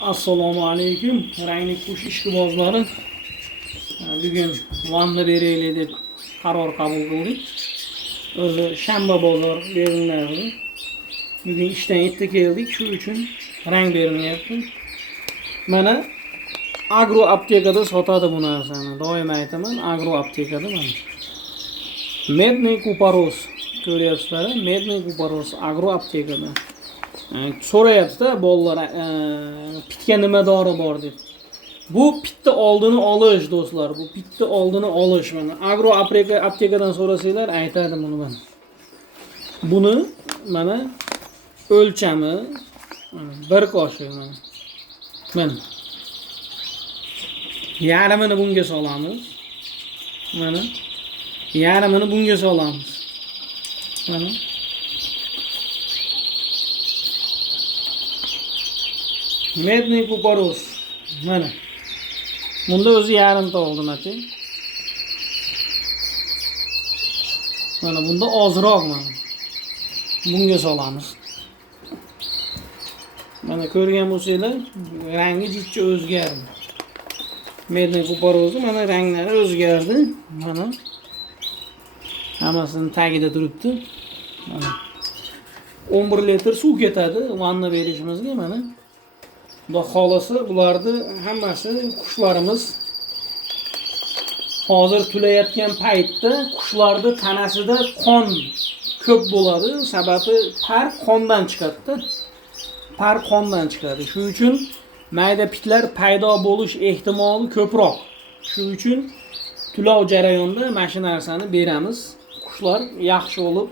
Assalomu alaykum, rangli kush ishqibozlari. Bugun vanna beraylik deb qaror qabul qildik. O'zi shanba bozor berilyapti. Bugun ishdan erta keldik, shu uchun rang berilyapti. Mana agro aptekada sotadi bu narsani. Doim aytaman, agro aptekada mana. Medniy kuparos ko'ryapsizlar, Medniy kuparos agro aptekada. So'rayapti-da bolalar, pitga nima dori bor deb. Bu pitni oldini olish do'stlar, bu pitni oldini olish mana. Agro aptekadan so'rasanglar aytadi buni mana. Buni mana o'lchami 1 qoshiq mana. Mana. Yarmini bunga solamiz. Mana. Yarmini bunga solamiz. Mana. Medniy kuparos. Mana. Bunda o'zi yarimta oldi mati. Mana bunda ozroq mana. Bunga solamiz. Mana ko'rgan bo'lsanglar, rangi jichcha o'zgardi. Medniy kuparosning mana ranglari o'zgardi. Mana. Hammasini tagida turibdi. Mana. 11 litr suv ketadi vanna berishimizga mana. Xudo xolasa bularni hammasi qushlarimiz hozir tulayotgan paytda qushlarning tanasida qon ko'p bo'ladi. Sababi par qondan chiqadi-da. Par qondan chiqadi. Shuning uchun mayda pitlar paydo bo'lish ehtimoli ko'proq. Shuning uchun tulov jarayonida mana shu narsani beramiz. Qushlar yaxshi bo'lib,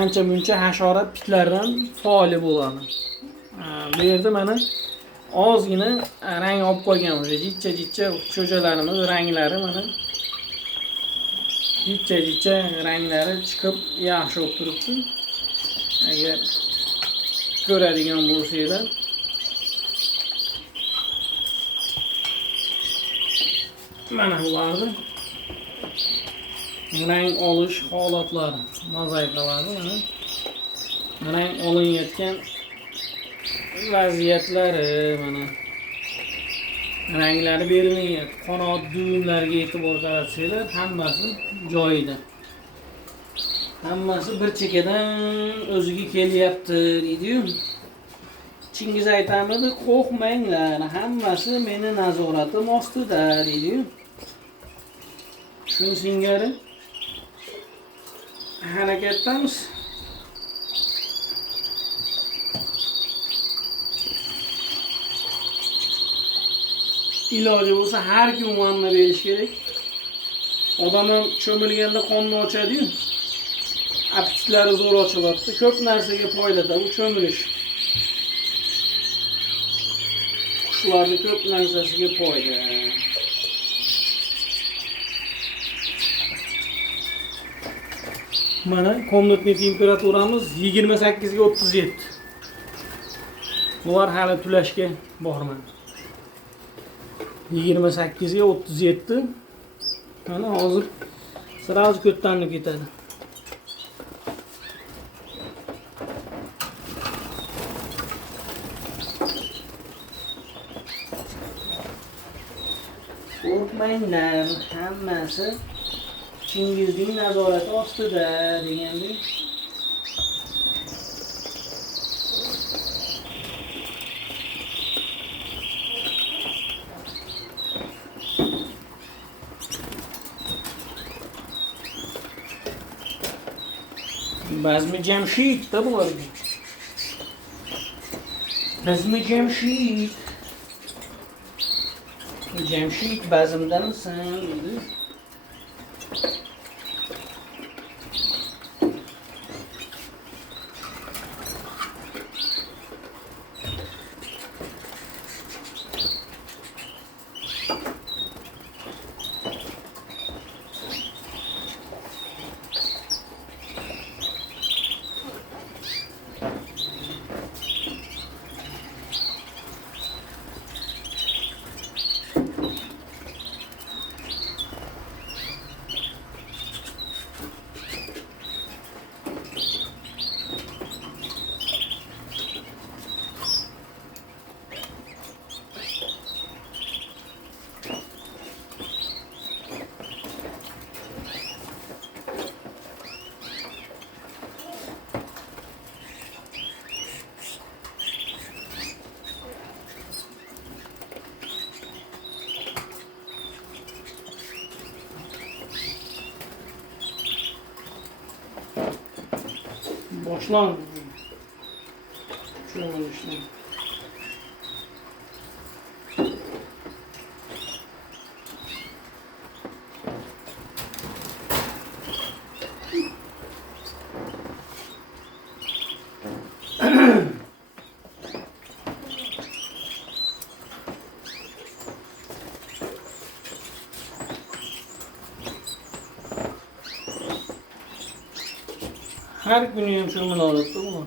ancha-muncha hasharot pitlardan faol bo'ladi. Bu yerda mana ozgina rang olib qo'yganmiz. Jichcha cho'jalarimiz ranglari mana jichcha ranglari chiqib yaxshi bo'lib turibdi. Agar ko'radigan bo'lsanglar, mana bularni rang olish holatlari, mozaikalarni mana rang olinayotgan vaziyatlari mana ranglari berilyapti. Qanot düğümlariga e'tibor qaratsanglar, hammasi joyida. Hammasi bir chekadan o'ziga kelyapti deydi-yu. Chingiz aytamidi, qo'rqmanglar, hammasi meni nazoratim ostida deydi-yu. Shuni singari harakatdamiz. Iloji bo'lsa har kun vanna berish kerak. Odam ham cho'milganda qonni ochadi-yu. Apetitlari zo'r ochiladi. Ko'p narsaga foydada bu cho'milish. Qushlarning ko'p narsasiga foyda. Mana komnatniy temperaturamiz 28 ga 37. Bular hali tulashga bormadi. 28 ga 37. Mana hozir siraj ko'ttanib ketadi. Qo'rqmanglar, hammasi Chingizning nazorati ostida degandek. Bazmi Jamshid da bularga. Bazmi Jamshid. Jamshid bazimdansan dedi. Ruslan. Cho'milishni. Her günü hem şömine alıp değil mi?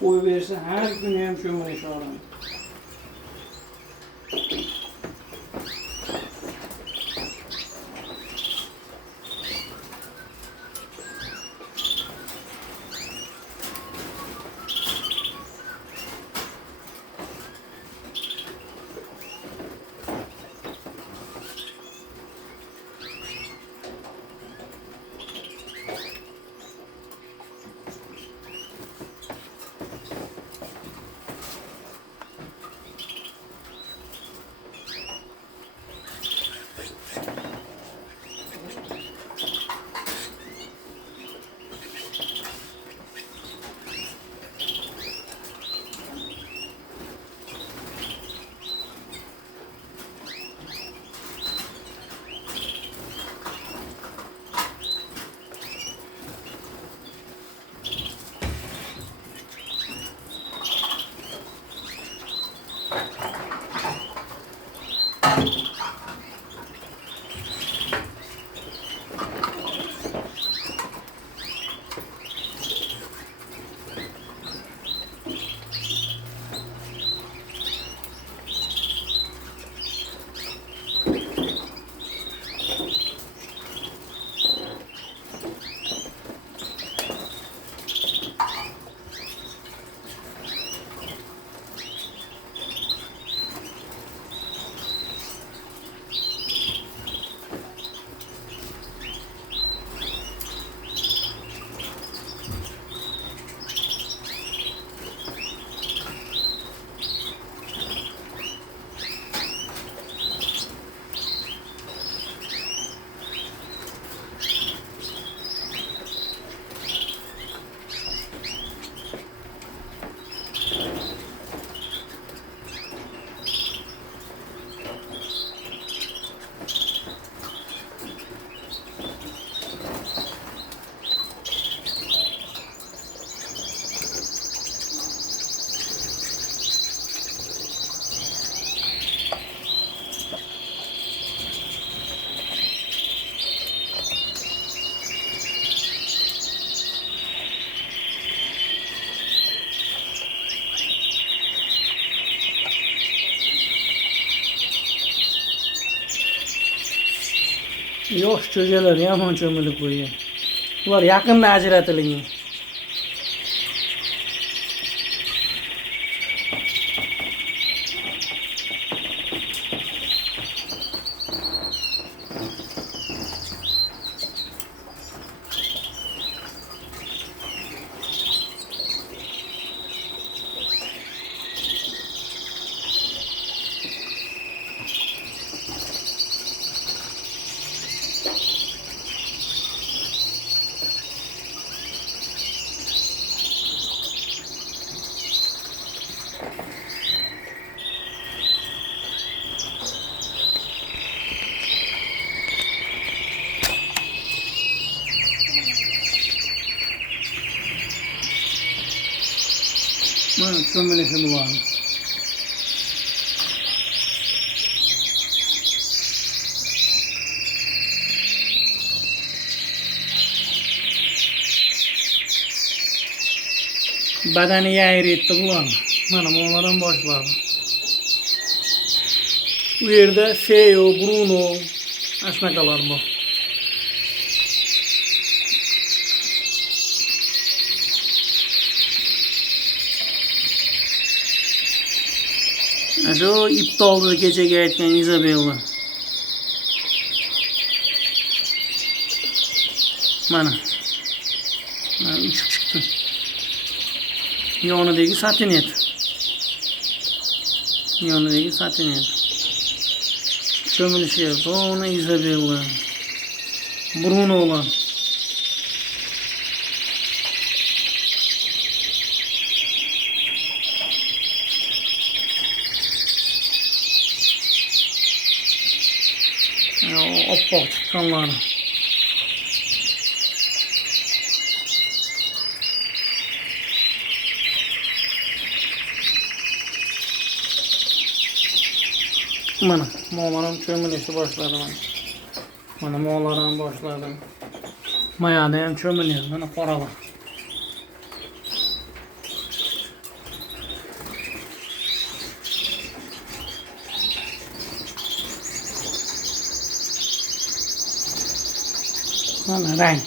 Koy verirse her günü hem şömine çağırın. Yosh cho'jalar yomon cho'milib qo'ygan. Ular yaqinda ajratilgan. Mana cho'milishi bularni. Badani yayri etdi bularni. Mana bunlardan boshladi. Bu yerda Feo, Bruno, ashnaqalar bor. Shu ipni oldida kechaga aytgan Izabella. Mana. Mana uchib chiqdi. Yonidagi satinet. Cho'milishyapti. Ona Izabella. Bruno olan. Oppoq chiqqanlari. Mana mo'larim cho'milishni boshladi mana. Mana mo'larim boshladi. Mayada ham cho'milyapti. Mana qoralar. Mana rang.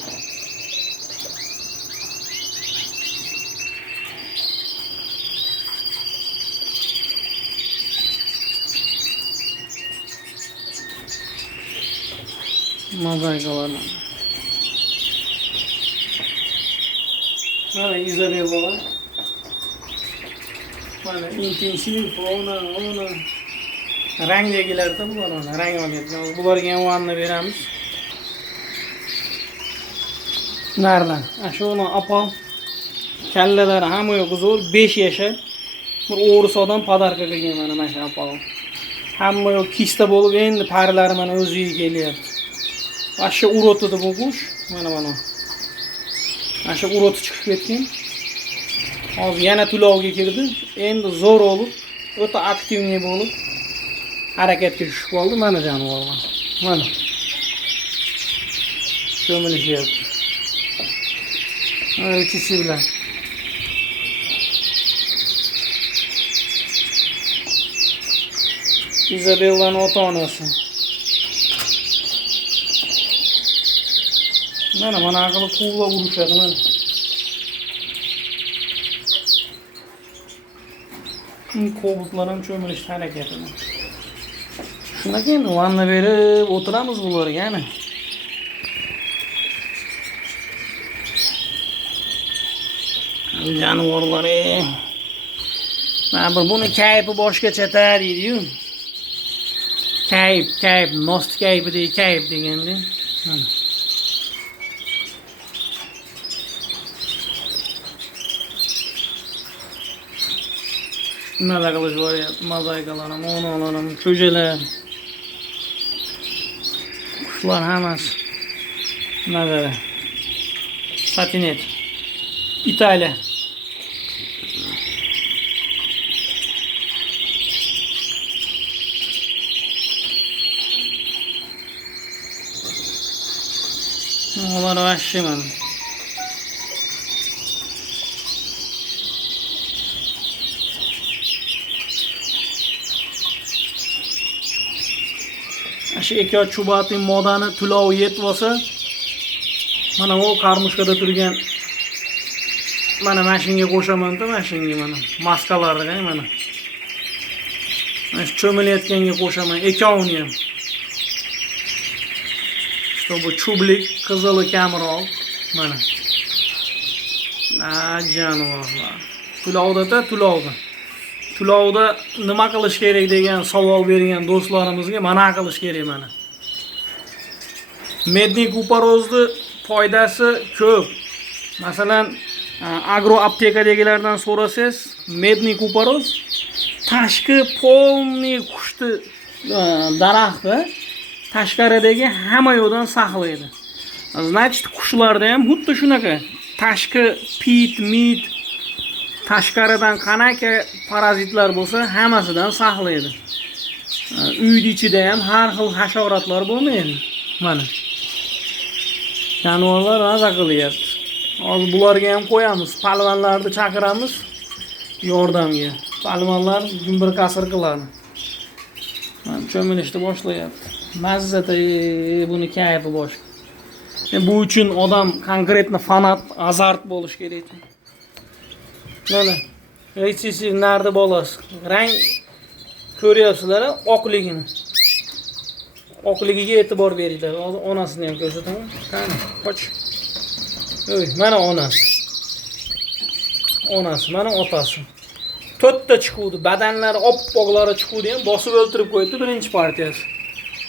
Mozaikalar mana. Mana Izabella. Mana intensiv ona rangdagilarda bular mana rang olyapti. Bularga ham vanna beramiz. Nereden? Şunu apal. Kelleler hamı yok zor 5 yaşa. Bir O'g'risodan padarka qilgan mana shu apal. Hamma yok kista bo'lib endi parlari mana o'ziga kelyapti. Asha urotdi bu qush. Mana. Asha uroti chiqib ketgan. Hozir yana tulovga kirdi. Endi zo'r olib, o'ta aktivniy bo'lib harakatga tushib qoldi mana jonivorlar. Mana. Cho'milishyapti. İkisi bilan. Izabella'nın ota-onasi. Mana aqli quvlab urishadi mana. Kovuklar ham cho'milish harakati. Shundan keyin vanna berib o'tiramiz bularga yana. Jonivorlari. Mana buni kayfi boshqacha deydi-yu. Kayf, nost kayfi deydi, kayf deganda. Mana. Nimalar qilish bo'lyapti? Mozaikalar, monolar, ko'jalar. Qushlar hammasi. Nimalar? Satinet. İtalya. Onlar vahşi mana. Shu ikki chubati modani tulov yetib olsa, mana bu qarmushkada turgan mana mashinga qo'shaman-da, mashinga mana maskalarga mana. Mana shu cho'milayotganga qo'shaman, ikkovini ham. Bu chublik qizili kamroq mana. Jonivorlar. Tulovda nima qilish kerak degan savol bergan do'stlarimizga mana qilish kerak mana. Medniy kuparozni foydasi ko'p. Masalan, agro aptekadagilardan so'rasangiz, medniy kuparoz tashqi polniy qushni daraxtni tashqaridagi hamma yo'ldan saqlaydi. Значит, qushlarda ham xuddi shunaqa. Tashqi mit tashqaridan qanaqa parazitlar bo'lsa, hammasidan saqlaydi. Uyning ichida ham har xil hasharotlar bo'lmaydi. Mana. Jonivorlar maza qilyapti. Hozir bularga ham qo'yamiz, palvonlarni chaqiramiz yordamga. Palvonlar gumbir qasr qiladi. Mana cho'milishni boshlayapti. Mazzata buni kayfi bosh. Bu uchun odam konkretno fanat, azart bo'lish kerak. Mana retsessiv nardi bolasi. Rang ko'ryapsizlar, oqligini. Oqligiga e'tibor beringlar. Hozir onasini ham ko'rsataman. Qani, qoch. Mana onasi. Mana otasi. To'rtta chiquvdi, badanlari oppoqlari chiquvdi ham bosib o'ltirib qo'ydi birinchi partiyasi.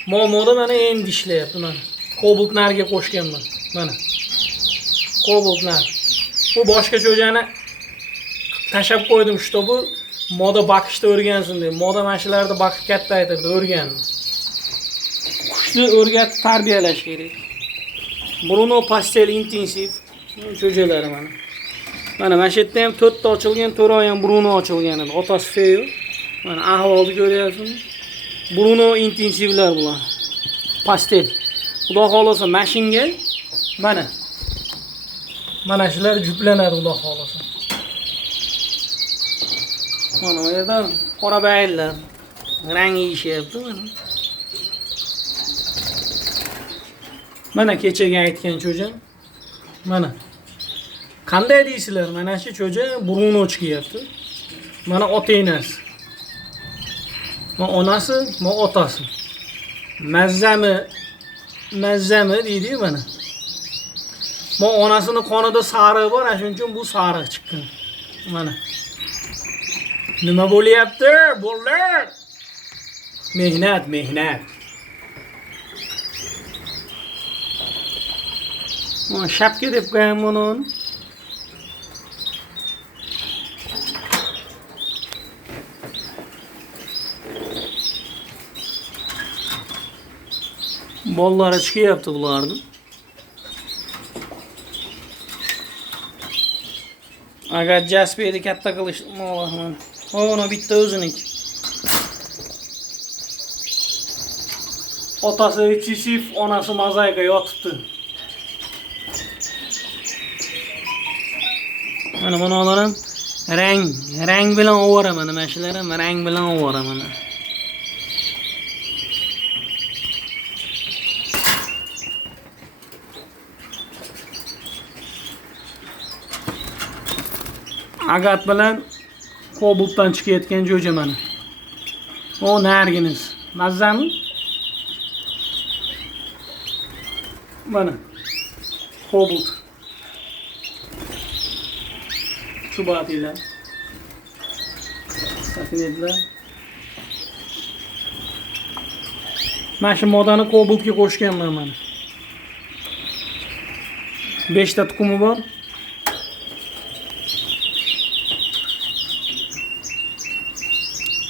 Moda mana endi ishlayapti mana. Cobalt narga qo'shganman. Mana. Cobalt nar. Bu boshqa cho'jani tashab qo'ydim shu bu moda bakishda o'rgansin deb. Moda mashlarida bakib katta aytirdi, o'rgandim. Qushni o'rgatib tarbiyalash kerak. Bruno Pastel intensiv cho'jalari mana. Mana shu yerda ham 4 ta ochilgan, 4 oy ham Bruno ochilgan edi. Otasi Feyo. Mana ahvolni ko'ryapsizmi? Bruno intensivlar bular. Pastel. Xudo xolasa mashinga mana. Mana shular juplanadi xudo xolasa. Mana bu yerda qora bayillar rang yeyishyapti mana. Mana kechaga aytgan cho'ja. Mana. Qanday deysizlar? Mana shu cho'ja Bruno chiqyapti. Mana ota-enasi. Mana onasi, mana otasi. Mazzami deydi mana. Mana onasini qonida sariq bor, shuning uchun bu sariq chiqqan. Mana. Nima bo'lyapti? Bo'llar. Mehnat. Mana shapka deb qo'yam buni. Bollari chiqyapti bularni. Agar jaspiyni katta qilish mo'lahman. Ona bitta o'ziniki. Otasi recessiv, onasi mozaika yotibdi. Mana bunalar ham rang bilan o'varaman, mana shular ham rang bilan o'varaman. Agat bilan Cobaltdan chiqayotgan jo'ja mana. O narginiz. Mazzami? Mana. Cobalt. Chubatilar. Safinetlar. Mana shu modani Cobaltga qo'shganman mana. 5 ta tuxumi bor.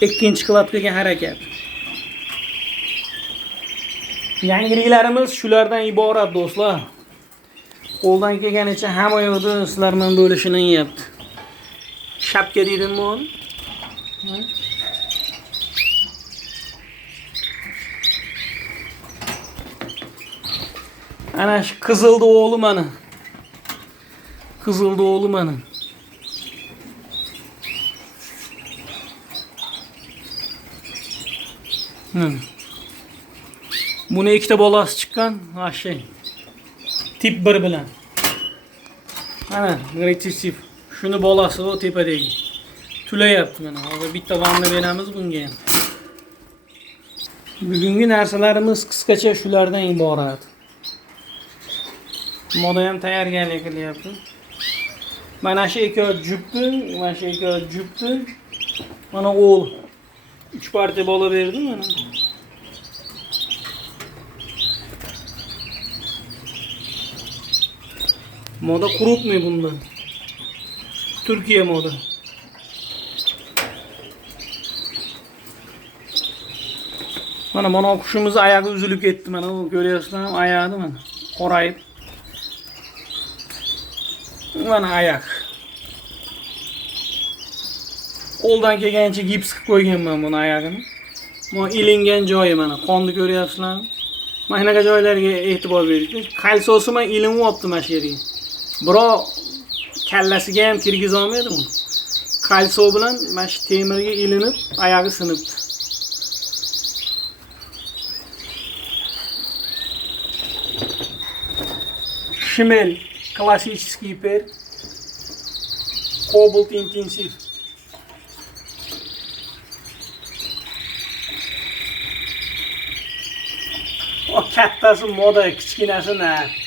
Ikkinchi kladkaga harakat. Yangiliklarimiz shulardan iborat do'stlar. Qo'ldan kelganicha hamma yo'lda sizlar bilan bo'lishini niyapti. Shapka deydimmi uni? Ana shu qizildi o'g'li mana. Qizildi o'g'li mana. Buni ikkita bolasi chiqqan, ashay. Tip 1 bilan. Mana, recessiv. Shuni bolasi o tepadagi. Tulayapti mana. Hozir bitta vanna beramiz bunga ham. Bugungi narsalarimiz qisqacha shulardan iborat. Moda ham tayyorgarlik qilyapti. Mana shu ikki jupni, mana shu ikki jupni. Mana o'g'il 3 partiya bola berdi mana. Moda krupniy bundan. Turkiya moda. Mana qushimiz oyog'i uzilib ketdi mana. Ko'ryapsizlar, oyog'i mana qorayib. Mana oyoq. Qo'ldan kelgancha gips qilib qo'yganman buni oyog'ini. Mana ilingan joyi mana, qonni ko'ryapsizlarmi? Mana shunaqa joylarga e'tibor bering. Qalsosi men ilinib mana shu yerga. Biroq kallasiga ham kirgiza olmaydim. Qalso bilan mana shu temirga ilinib, oyog'i sinibdi. Shimel klassический per Cobalt intensiv. O kattasi moda, kichkinasi nar.